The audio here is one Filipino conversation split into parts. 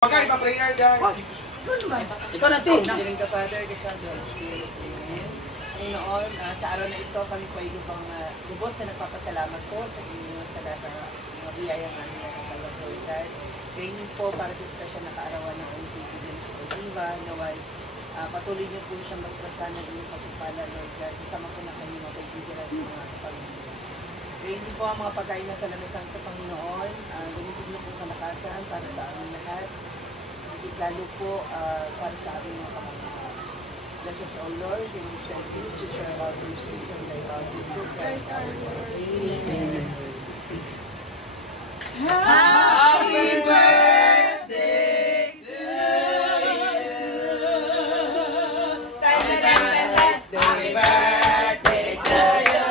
Okay, pa-prayer dyan. Ikaw natin. Diring ka, Father, Panginoon, sa araw na ito kami po ay lubos na nagpapasalamat po sa inyo sa lahat ng mga biyayang aming nagpapalagay. Kainin po para sa special na kaarawan ng aming bibigyan sa Oliva, naway patuloy niyo po siyang basbasan ng inyong pagpapala, Lord God. Kasama po na kayo mga kaibigan at mga Panginoon. Kainin po ang mga pagkain na sa lamisang ito, Panginoon. Gamitin niyo po kalakasan para sa aming lahat. Lalo po para sa aming mga kapatid. Bless us, O Lord, in this time, please, which are about to receive from thy love, through Christ our Lord. Amen. Happy birthday to you. Happy birthday to you.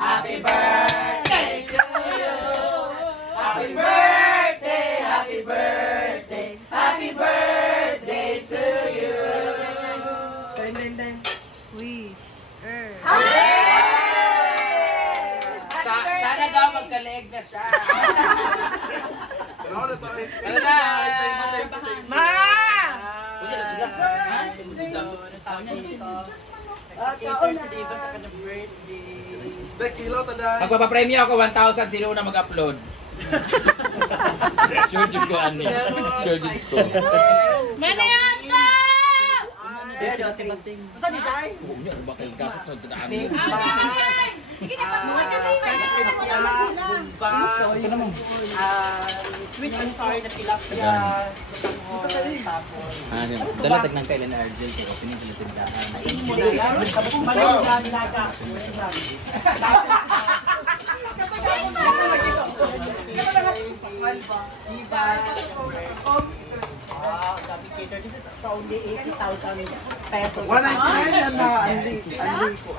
Happy birthday to you. Happy birthday, happy birthday, happy birthday to you. Sana daw magkaleeg na siya. Ano na? Ma! Magpapapremyo ako 1,000, sino na mag-upload? Sure jud ko ani. Sure jud ko. Manayata! Saan ni Jai? Ano ba kayo gastos sa daan? Sige na, pagbukas na tayo. Sweet and sour na tilapia. Dala tag nang kailan na Argel kay opening sa tindahan. Manong laga. Wow, sabi cater. This is only 80,000 pesos. 199 yan na anli ko.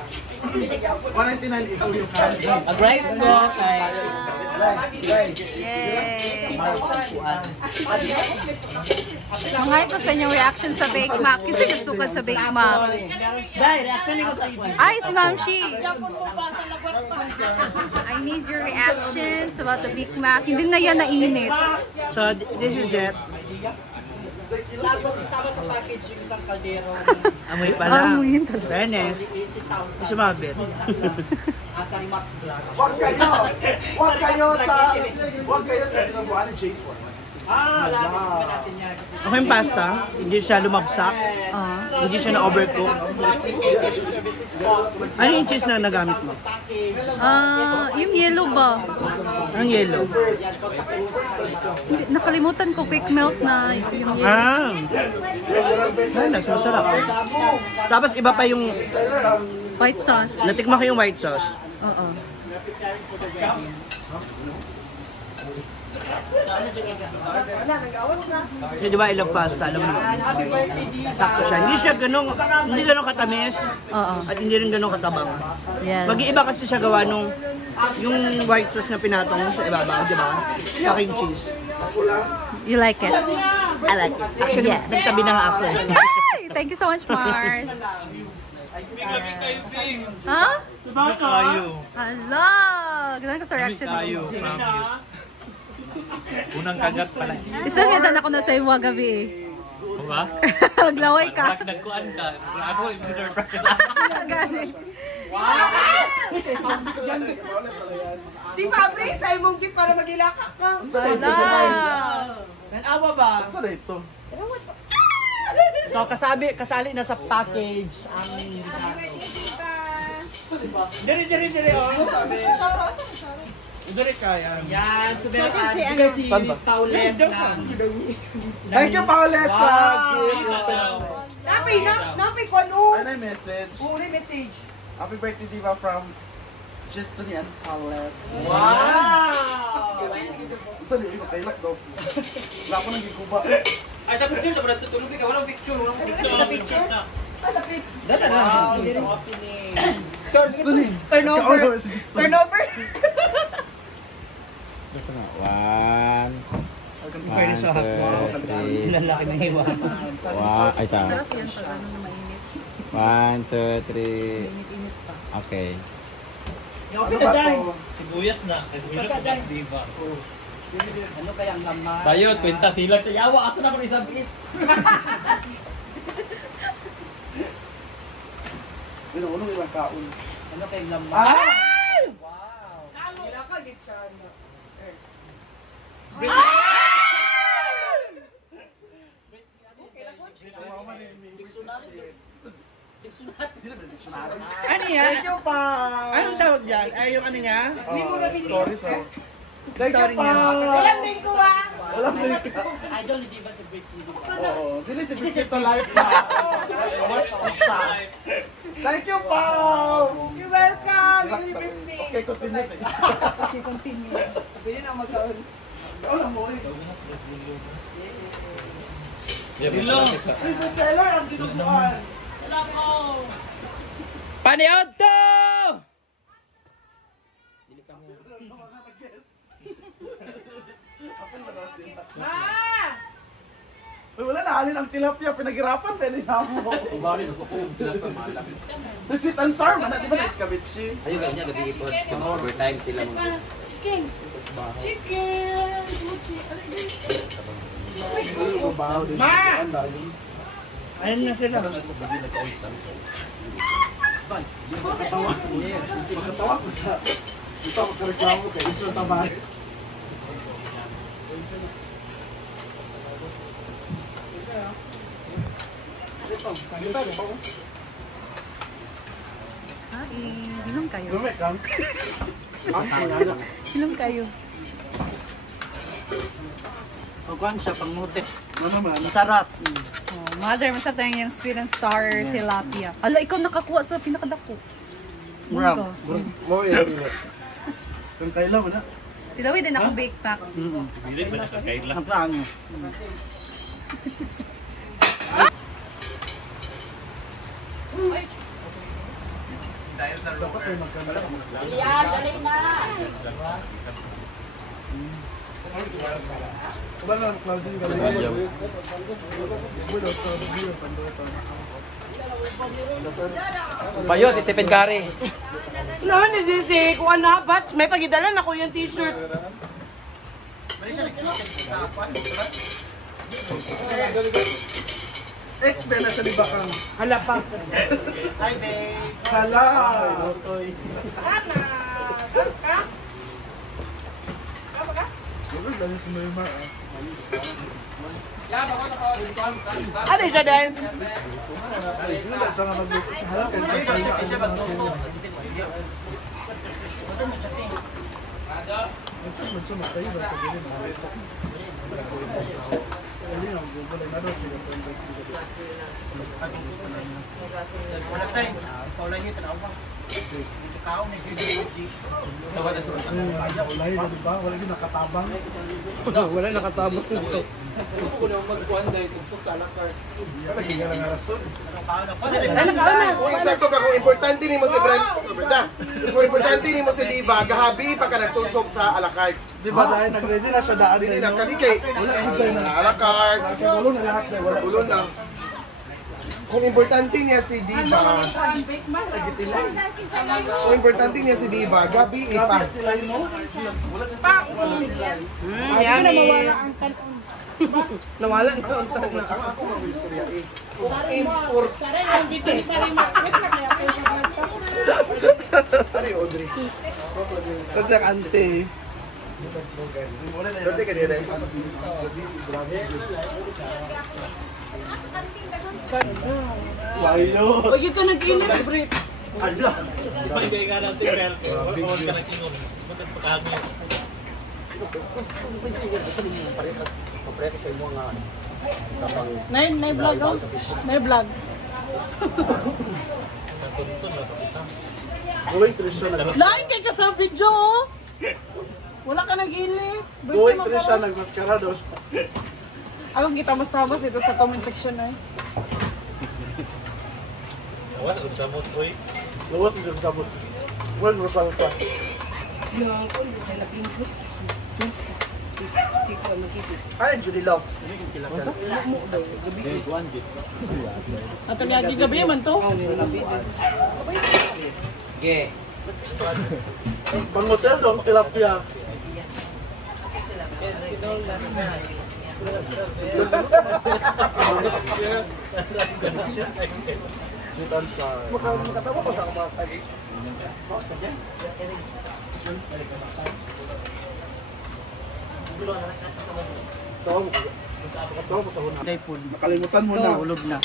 199 ito yung candy. Mag-rice ko kay... Yay! Mga ko sa inyong reaction sa Bake Mac. Kasi kasukad sa Bake Mac. Dahil, reaction ko sa iwan. Ay, si Ma'am Shi! I need your reactions about the Bake Mac. Hindi na yan nainit. So, this is it. Tapos isama sa package yung isang kaldero. Amoy pa lang. Fairness. Hindi sumabit. Asang Max Vlog. Huwag kayo sa tinabuan ni J4. Lagi pa natin yan. Ako yung pasta, hindi siya lumabsak. Hindi siya na-overcook. Ano yung cheese na nagamit mo? Yung yellow ba? Anong yellow? Nakalimutan ko quick melt na yung yellow. Halas, masarap. Tapos iba pa yung... White sauce. Natikman ko yung white sauce. Oo. Kasi di ba ilang pasta, alam mo naman. Sakto siya. Hindi ganun katamis. Oo. At hindi rin ganun katabang. Yes. Mag-iiba kasi siya gawa nung yung white sauce na pinatong mo sa ibabaw, di ba? Fucking cheese. You like it? I like it. Actually, Yeah. nagtabi na nga ako eh. Ay! Thank you so much, Mars. Ha? Hala! Ganun ko sa reaction ni DJ. Unang kagat pala. Isang medan ako na sa iwa gabi eh. O ba? Maglaway ka. Nagkuhan ka. Ako yung surprise. Gani. Di ba, Bray, sa imong gift para mag-ilakak ka. Hala! Nanawa ba? Saan na ito? So, kasali na sa package ang Dire, oh. Dari kaya. Yan, So, si Paulette na. Thank you, Paulette, sa gift. Napi ko ano? Ano yung message? Puri message. Happy birthday, Diva, from Justine and Paulette. Wow! Saan yung kailak daw? Wala ko nang giguba. Ay sa picture sa brad tutulog ka walang picture, walang picture. Dala na. Wow, this opening. Turnover. Ito na. One. Fairness sa hot wow. Lalaki ng hiwa. One. Ay, tama. Sarap yan pag ano na mainit. 1, 2, 3. Init-init pa. Okay. Okay na dahil. Sibuyas na. Sibuyas na. Diba? Ano kayang laman? Bayot, kwenta sila. Yawa, asa na ako isang bit. Unong ibang kaon. Ano kayang laman? Ah! Wow! Wala ka, git siya. Ano yan? Thank you pa! Anong tawag dyan? Ay, yung ano niya? Stories, oh. Thank you pa! Walang din ko ah. Walang din ko. Idol ni Diva si Britney. Oo. Dili si Bisito Life na. Mas siya. Thank you pa! You're welcome. Happy birthday. Okay, continue. Okay, continue. Pwede na magkaon. Wala mo eh. Bilo. Seller ang tinutuan. Paniod to! Uy, wala na, alin ang tilapia, pinaghirapan, pwede na mo. Visit and Sar, man, di ba na iskabitsi? Ayun ka niya, gabi ipot. Overtime sila mga. Chicken. Chicken. Ma! Ayun na sila. Magkatawa ko sa... Dito ako kareklamo kayo, gusto na tabari. Inom kayo. Lumit lang. Ang pangalan. Inom kayo. Pagkuhan siya, pangmute. Ano naman? Masarap. Oh, mother, masarap tayo yung sweet and sour tilapia. Hala, ikaw nakakuha sa pinakadako. Murag. Mo yan. Kung kailan mo na. Tilawi din ako bake pack. Bilit ba na sa kaila? Ang prango. Dapat ay magkano. Yeah, dali na. Wala na, clouding galing. Bayot, Stephen Curry. No, hindi si kuha na batch. May pagidalan ako yung t-shirt. Ex-ben na siya ni Bakang. Hala pa. Hi, babe. Hala! Ana. Ka? Wala, dahil si Neymar. Ano siya dahil? Wala, ito nga mag-luto siya. Hala, kaya siya kaya. Ito, magsumatay ba sa bilin? Wala tayo. Kaulan niyo, tanaw ba? Ikaw, nag-video. Tawad na sa mga. Wala yun, di ba? Wala yun nakatabang. Wala nakatabot dito. Wala yung nga rason. Eksakto ka kung importante ni mo si Brent. Kung importante ni mo si Diva, gahabi pa ka nagtusok sa alakart. Di ba dahil nag-ready na siya daan Hindi din, na no? kami kay alakart. Kaya gulo na lahat na wala. Ulo na. Kung importante niya si Diva, kung importante niya si Diva, gabi ipa. Yan na mawala ang tanon. Nawala na ang tanon. Ang ako mga istorya eh. Kung import. Ano yung Audrey? Kasi ang ante. Dati ka nila. Wayo. Huwag ito nag-inis, Brit. Pagkaya ka lang si Bel. Huwag ka nang ingon. Ba't pagkahangin? Kompleto sa imo nga. Nay vlog ako. Nay vlog. Uy, Trisha na. Lain kay ka sa video, oh. Wala ka nag-inis. Uy, Trisha nagmaskara daw siya. Akong kita mas tamas dito sa comment section ay. Awas, unsamot, uy. Lawas yung sabot. Well, Rosal pa. Ano Judy Love? Ato lagi gabi man to. Okay. Pang hotel dong, tilapia. Sweet and sour. Makatawa ko sa kamatay. Nakalimutan mo na. Ulog na.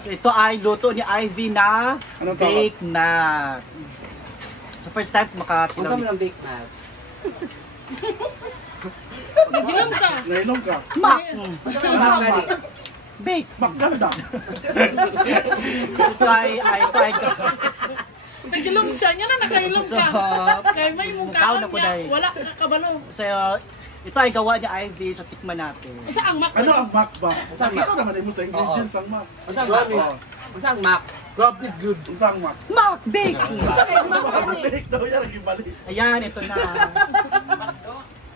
So ito ay luto ni Ivy na Anong tawag? bake na. So first time makakilala. ng bake na? Nagilam ka. Nainom ka. Mak! Mak. Bake! Maganda. Ito ay Nagilam siya. Nga na nakailom So, ka. Kaya may mukhaon mukhaon ako niya. dahil. Wala ka kabalo. so, ito ay gawa ni Ivy sa tikman natin. Isa ang mak. Ano ang mac ba? Nakita naman mo sa ingredients ang mac. Masang Mac? Grabe good. Unsang mac? Mak! Bake! Balik daw yan ang ibalik. Ayan, ito na.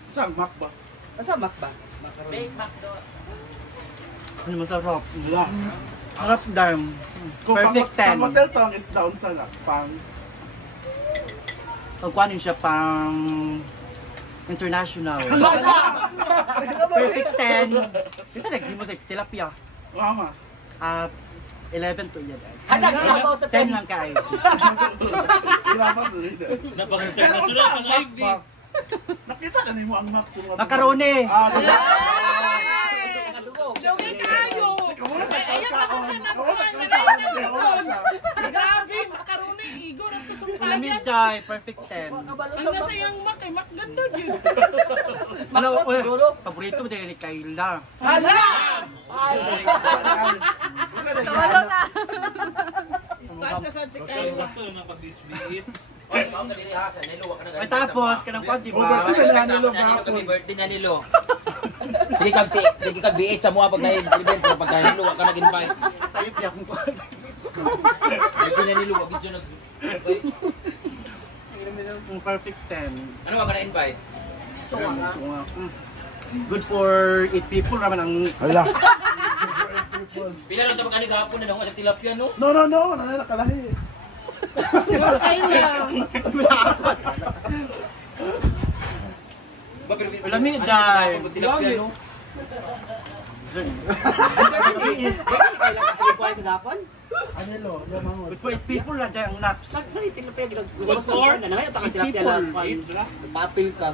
Unsang mac ba? Masang Mac ba? Ano masarap? Harap dam. Kung Perfect 10. Pang hotel to ang isda unsa na? Pang Pagkuhanin siya pang international. Perfect 10. Isa nagdi mo sa tilapia. mama. 11 to yan. Handa ka na ba sa 10 lang kay. Ilabas ulit. Napaka-international ang IV. Nakita ka mo ang mac sa Macaroni. diba? Jogi kayo. Ayan na ko siya nagkuhan. Grabe. Makaroni. Igor at kusumpa Lamig niya. dye, perfect 10. Ang nasa yung mak. Ay mak ganda din. Ano, paborito mo din ni Kayla. Start ka sa si Kyle. Sakto na pag-disbits. Oy, ikaw ka dili ha, sa Nilo wa ka Ay tapos, kanang kwan, di ba? Kami birthday na Nilo. Sige kag B8 sa mga pag na-event pero pag Nilo wa ka nag-invite. Sayop niya kung kwan. Birthday na Nilo wa gid nag Perfect 10. Ano wa ka na-invite? Good for 8 people naman ang... Hala. Pila lang ta pagkani gahapon na daw sa tilapia no? No. Nanay nakalahi. Ba pero Lamig dye. tilapia no? Good for 8 people na dyan ang naps. Good for? Papil ka.